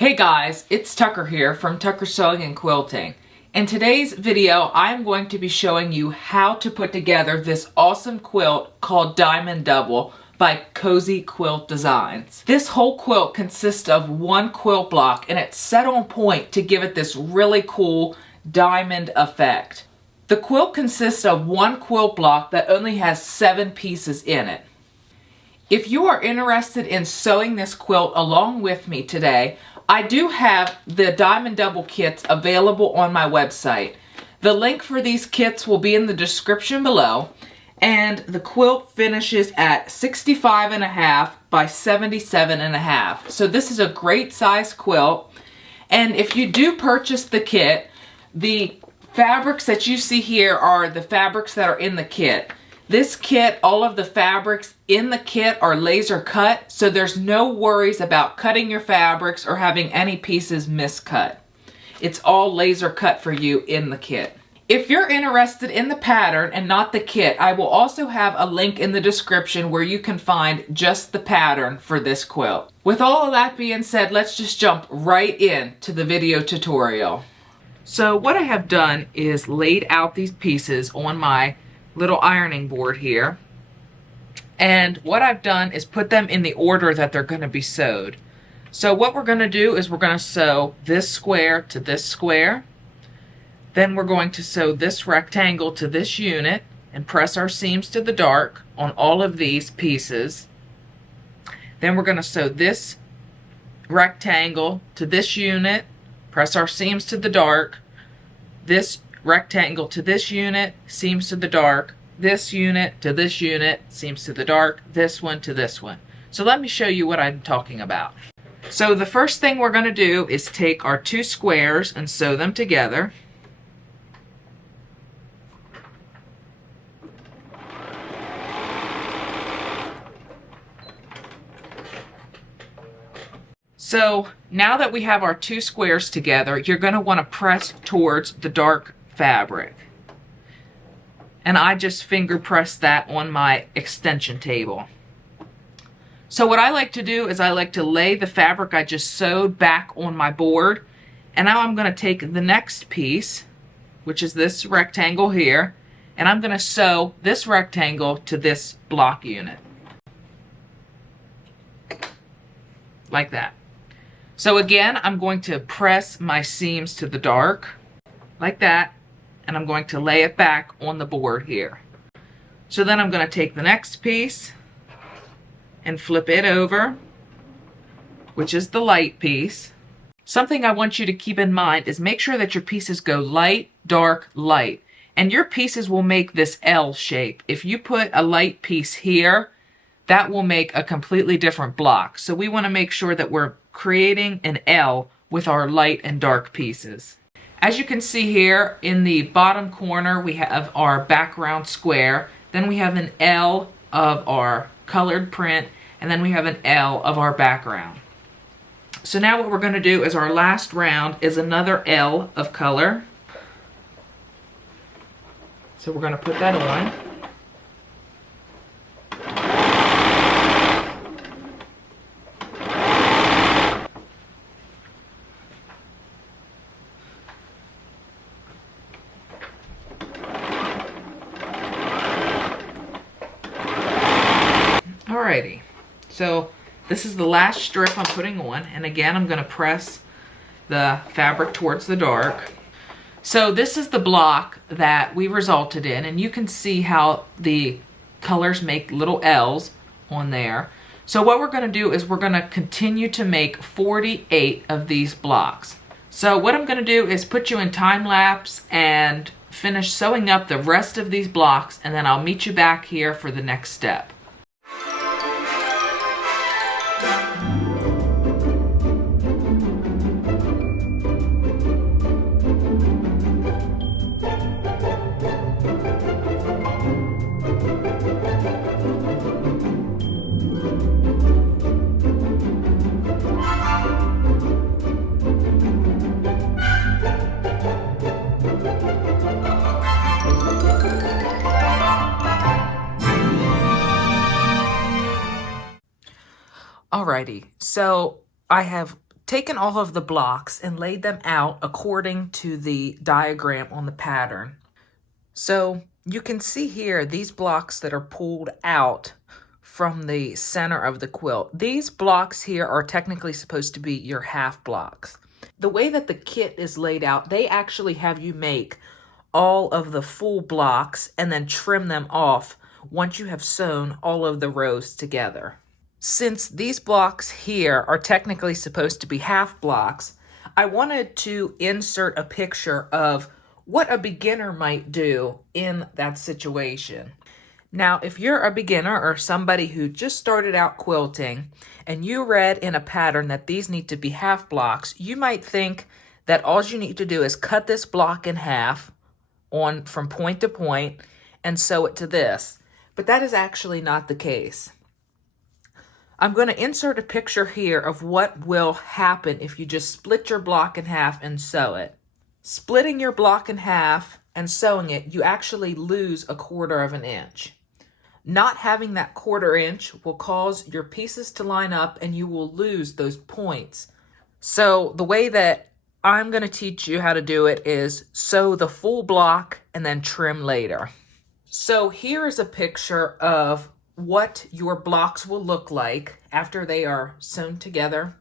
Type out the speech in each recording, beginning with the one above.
Hey guys, it's Tucker here from Tucker Sewing and Quilting. In today's video, I'm going to be showing you how to put together this awesome quilt called Dimond Double by Cozy Quilt Designs. This whole quilt consists of one quilt block and it's set on point to give it this really cool diamond effect. The quilt consists of one quilt block that only has 7 pieces in it. If you are interested in sewing this quilt along with me today, I do have the Dimond Double kits available on my website. The link for these kits will be in the description below, and the quilt finishes at 65.5 by 77.5. So this is a great size quilt, and if you do purchase the kit, the fabrics that you see here are the fabrics that are in the kit. This kit, all of the fabrics in the kit are laser cut, so there's no worries about cutting your fabrics or having any pieces miscut. It's all laser cut for you in the kit. If you're interested in the pattern and not the kit, I will also have a link in the description where you can find just the pattern for this quilt. With all of that being said, let's just jump right into the video tutorial. So what I have done is laid out these pieces on my little ironing board here, and what I've done is put them in the order that they're going to be sewed. So what we're going to do is we're going to sew this square to this square, then we're going to sew this rectangle to this unit and press our seams to the dark on all of these pieces. Then we're going to sew this rectangle to this unit, press our seams to the dark, this rectangle to this unit, seams to the dark, this unit to this unit, seams to the dark, this one to this one. So let me show you what I'm talking about. So the first thing we're going to do is take our 2 squares and sew them together. So now that we have our 2 squares together, you're going to want to press towards the dark fabric. And I just finger press that on my extension table. So what I like to do is I like to lay the fabric I just sewed back on my board. And now I'm going to take the next piece, which is this rectangle here, and I'm going to sew this rectangle to this block unit. Like that. So again, I'm going to press my seams to the dark, like that, and I'm going to lay it back on the board here. So then I'm going to take the next piece and flip it over, which is the light piece. Something I want you to keep in mind is make sure that your pieces go light, dark, light, and your pieces will make this L shape. If you put a light piece here, that will make a completely different block. So we want to make sure that we're creating an L with our light and dark pieces. As you can see here in the bottom corner, we have our background square, then we have an L of our colored print, and then we have an L of our background. So now what we're going to do is our last round is another L of color. So we're going to put that on. Alrighty, so this is the last strip I'm putting on, and again I'm going to press the fabric towards the dark. So this is the block that we resulted in, and you can see how the colors make little L's on there. So what we're going to do is we're going to continue to make 48 of these blocks. So what I'm going to do is put you in time lapse and finish sewing up the rest of these blocks, and then I'll meet you back here for the next step. Alrighty, so I have taken all of the blocks and laid them out according to the diagram on the pattern. So you can see here these blocks that are pulled out from the center of the quilt. These blocks here are technically supposed to be your half blocks. The way that the kit is laid out, they actually have you make all of the full blocks and then trim them off once you have sewn all of the rows together. Since these blocks here are technically supposed to be half blocks, I wanted to insert a picture of what a beginner might do in that situation. Now, if you're a beginner or somebody who just started out quilting and you read in a pattern that these need to be half blocks, you might think that all you need to do is cut this block in half from point to point and sew it to this. But that is actually not the case. I'm going to insert a picture here of what will happen if you just split your block in half and sew it. Splitting your block in half and sewing it, you actually lose 1/4 inch. Not having that 1/4 inch will cause your pieces to line up and you will lose those points. So the way that I'm going to teach you how to do it is sew the full block and then trim later. So here is a picture of what your blocks will look like after they are sewn together.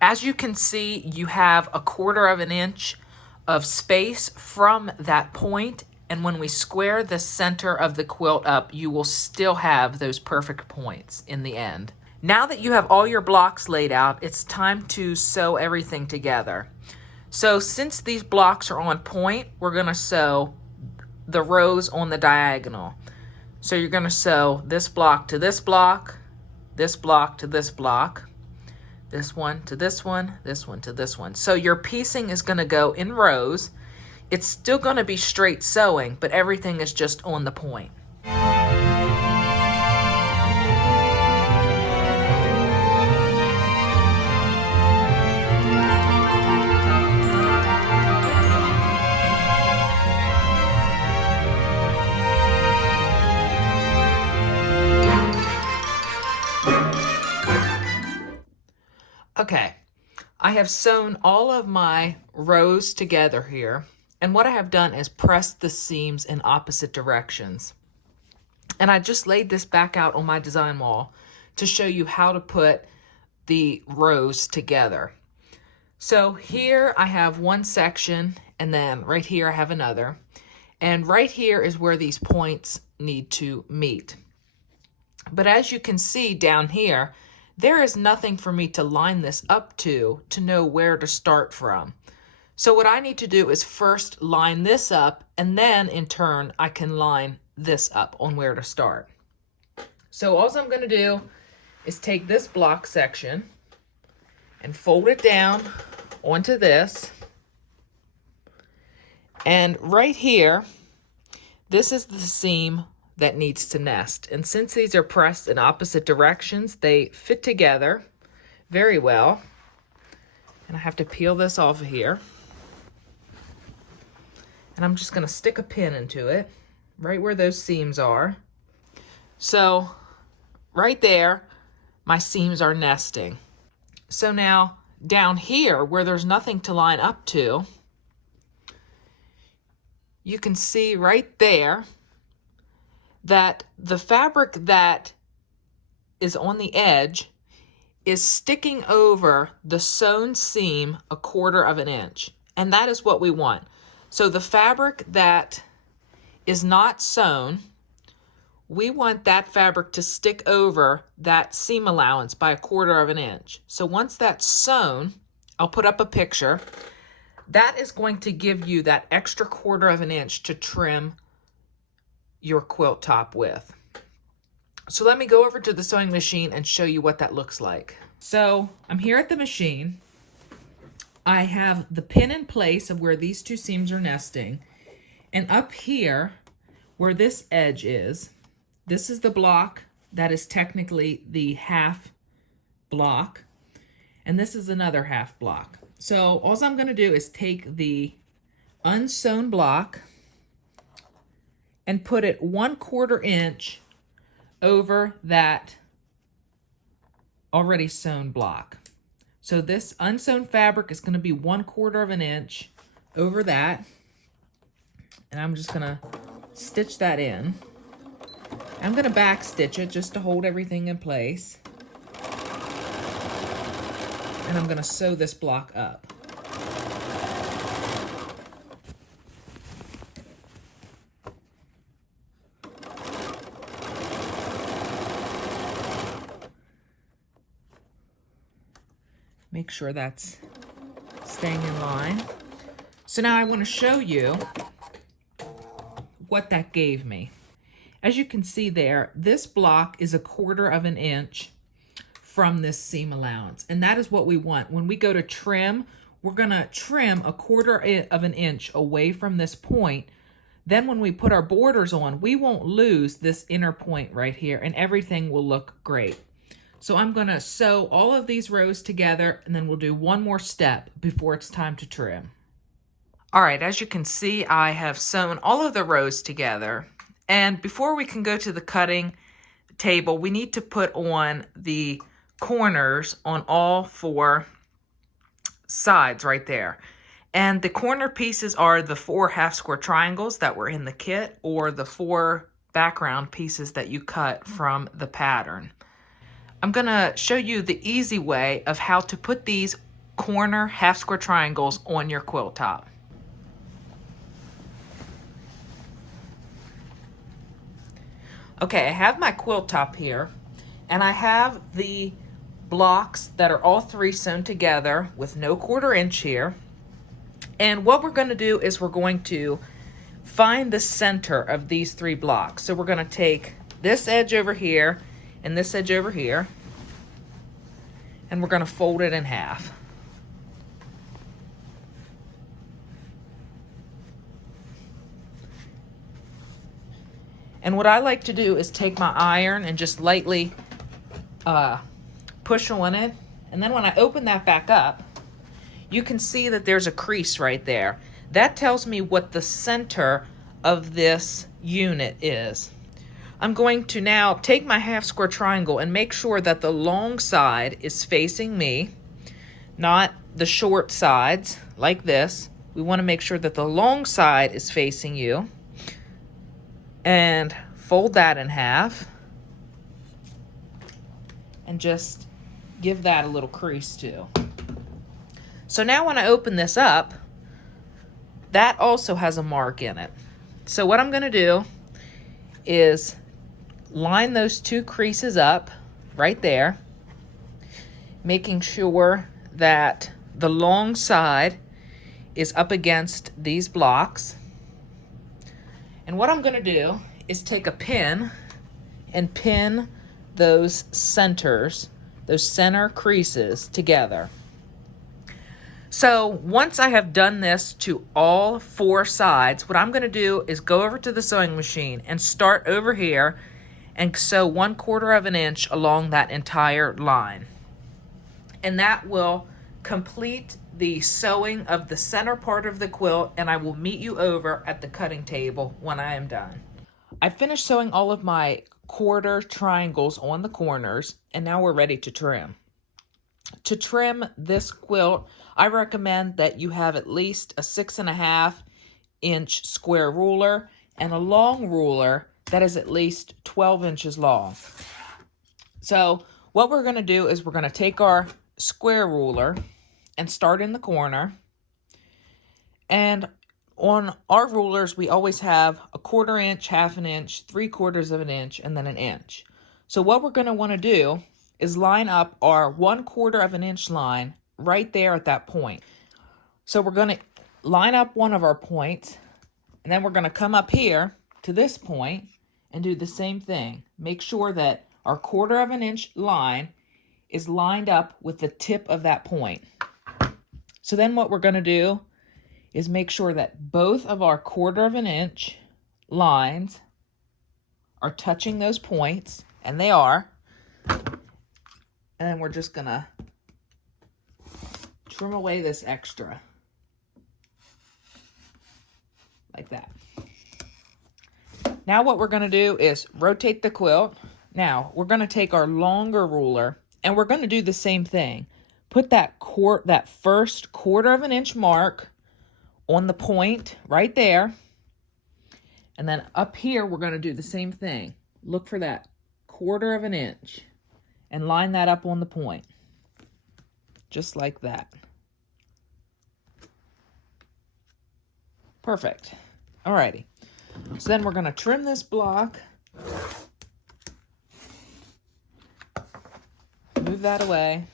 As you can see, you have 1/4 inch of space from that point, and when we square the center of the quilt up, you will still have those perfect points in the end. Now that you have all your blocks laid out, it's time to sew everything together. So since these blocks are on point, we're going to sew the rows on the diagonal. So you're going to sew this block to this block, this block to this block, this one to this one, this one to this one. So your piecing is going to go in rows. It's still going to be straight sewing, but everything is just on the point. Okay, I have sewn all of my rows together here, and what I have done is pressed the seams in opposite directions. And I just laid this back out on my design wall to show you how to put the rows together. So here I have one section, and then right here I have another. And right here is where these points need to meet. But as you can see down here, there is nothing for me to line this up to know where to start from. So what I need to do is first line this up, and then in turn I can line this up on where to start. So all I'm going to do is take this block section and fold it down onto this. And right here, this is the seam that needs to nest. And since these are pressed in opposite directions, they fit together very well. And I have to peel this off of here. And I'm just going to stick a pin into it, right where those seams are. So right there, my seams are nesting. So now down here, where there's nothing to line up to, you can see right there that the fabric that is on the edge is sticking over the sewn seam 1/4 inch. And that is what we want. So the fabric that is not sewn, we want that fabric to stick over that seam allowance by 1/4 inch. So once that's sewn, I'll put up a picture. That is going to give you that extra 1/4 inch to trim your quilt top with. So let me go over to the sewing machine and show you what that looks like. So I'm here at the machine. I have the pin in place of where these two seams are nesting. And up here, where this edge is, this is the block that is technically the half block. And this is another half block. So all I'm going to do is take the unsewn block and put it 1/4 inch over that already sewn block. So this unsewn fabric is going to be 1/4 of an inch over that. And I'm just going to stitch that in. I'm going to back stitch it just to hold everything in place. And I'm going to sew this block up. Make sure that's staying in line. So now I want to show you what that gave me. As you can see there, this block is 1/4 of an inch from this seam allowance. And that is what we want. When we go to trim, we're going to trim 1/4 of an inch away from this point. Then when we put our borders on, we won't lose this inner point right here, and everything will look great. So I'm going to sew all of these rows together, and then we'll do one more step before it's time to trim. All right, as you can see, I have sewn all of the rows together. And before we can go to the cutting table, we need to put on the corners on all 4 sides right there. And the corner pieces are the 4 half square triangles that were in the kit, or the 4 background pieces that you cut from the pattern. I'm going to show you the easy way of how to put these corner half square triangles on your quilt top. Okay, I have my quilt top here, and I have the blocks that are all 3 sewn together with no 1/4 inch here. And what we're going to do is we're going to find the center of these 3 blocks. So we're going to take this edge over here and this edge over here, and we're going to fold it in half. And what I like to do is take my iron and just lightly push on it. And then when I open that back up, you can see that there's a crease right there. That tells me what the center of this unit is. I'm going to now take my half square triangle and make sure that the long side is facing me, not the short sides like this. We want to make sure that the long side is facing you. And fold that in half. And just give that a little crease too. So now when I open this up, that also has a mark in it. So what I'm going to do is line those 2 creases up right there, making sure that the long side is up against these blocks. And what I'm going to do is take a pin and pin those centers, those center creases together. So once I have done this to all 4 sides, what I'm going to do is go over to the sewing machine and start over here and sew 1/4 of an inch along that entire line. And that will complete the sewing of the center part of the quilt, and I will meet you over at the cutting table when I am done. I finished sewing all of my 1/4 triangles on the corners, and now we're ready to trim. To trim this quilt, I recommend that you have at least a 6.5 inch square ruler and a long ruler that is at least 12 inches long. So what we're going to do is we're going to take our square ruler and start in the corner. And on our rulers, we always have a 1/4 inch, 1/2 inch, 3/4 of an inch, and then an inch. So what we're going to want to do is line up our 1/4 of an inch line right there at that point. So we're going to line up one of our points, and then we're going to come up here to this point and do the same thing. Make sure that our 1/4 of an inch line is lined up with the tip of that point. So then what we're going to do is make sure that both of our 1/4 of an inch lines are touching those points, and they are. And then we're just going to trim away this extra. Like that. Now what we're going to do is rotate the quilt. Now we're going to take our longer ruler and we're going to do the same thing. put that first 1/4 inch mark on the point right there. And then up here, we're going to do the same thing. Look for that 1/4 inch and line that up on the point. Just like that. Perfect. Alrighty. So then we're going to trim this block. Move that away.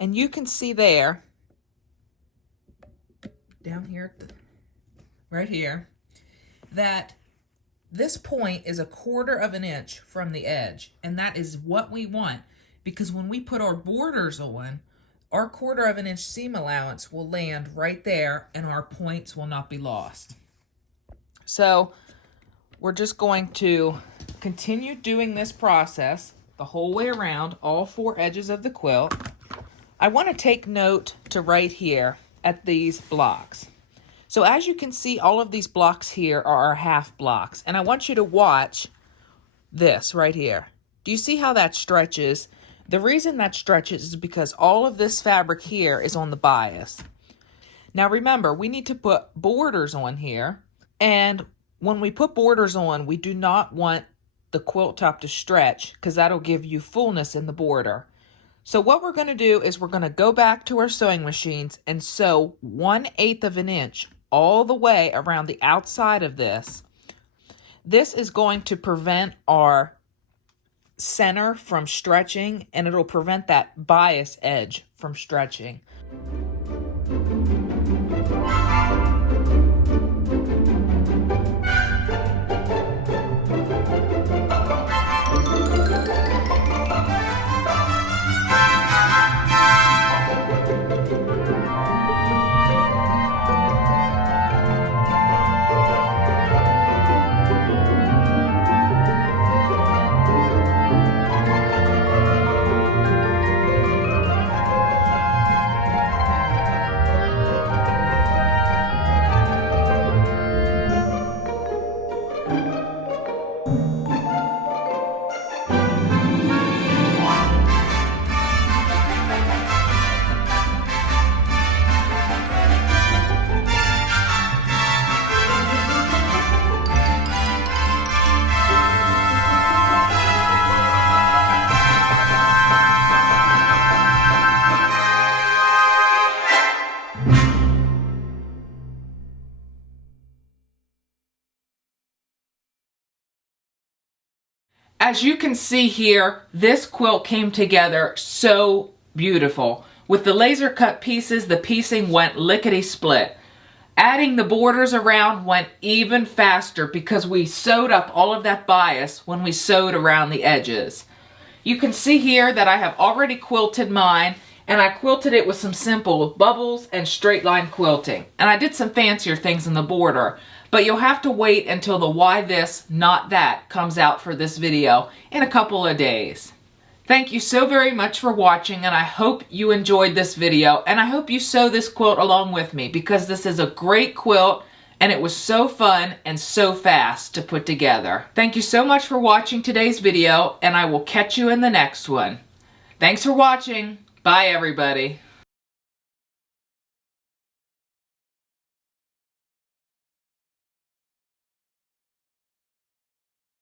And you can see there, down here, right here, that this point is a 1/4 inch from the edge. And that is what we want, because when we put our borders on, our 1/4 inch seam allowance will land right there and our points will not be lost. So we're just going to continue doing this process the whole way around, all 4 edges of the quilt. I want to take note to right here at these blocks. So as you can see, all of these blocks here are our half blocks. And I want you to watch this right here. Do you see how that stretches? The reason that stretches is because all of this fabric here is on the bias. Now remember, we need to put borders on here. And when we put borders on, we do not want the quilt top to stretch, because that'll give you fullness in the border. So what we're going to do is we're going to go back to our sewing machines and sew 1/8 inch all the way around the outside of this. This is going to prevent our center from stretching, and it'll prevent that bias edge from stretching. As you can see here, this quilt came together so beautiful. With the laser cut pieces, the piecing went lickety split. Adding the borders around went even faster because we sewed up all of that bias when we sewed around the edges. You can see here that I have already quilted mine, and I quilted it with some simple bubbles and straight line quilting. And I did some fancier things in the border, but you'll have to wait until the why this, not that comes out for this video in a couple of days. Thank you so very much for watching, and I hope you enjoyed this video, and I hope you sew this quilt along with me, because this is a great quilt and it was so fun and so fast to put together. Thank you so much for watching today's video, and I will catch you in the next one. Thanks for watching. Bye everybody.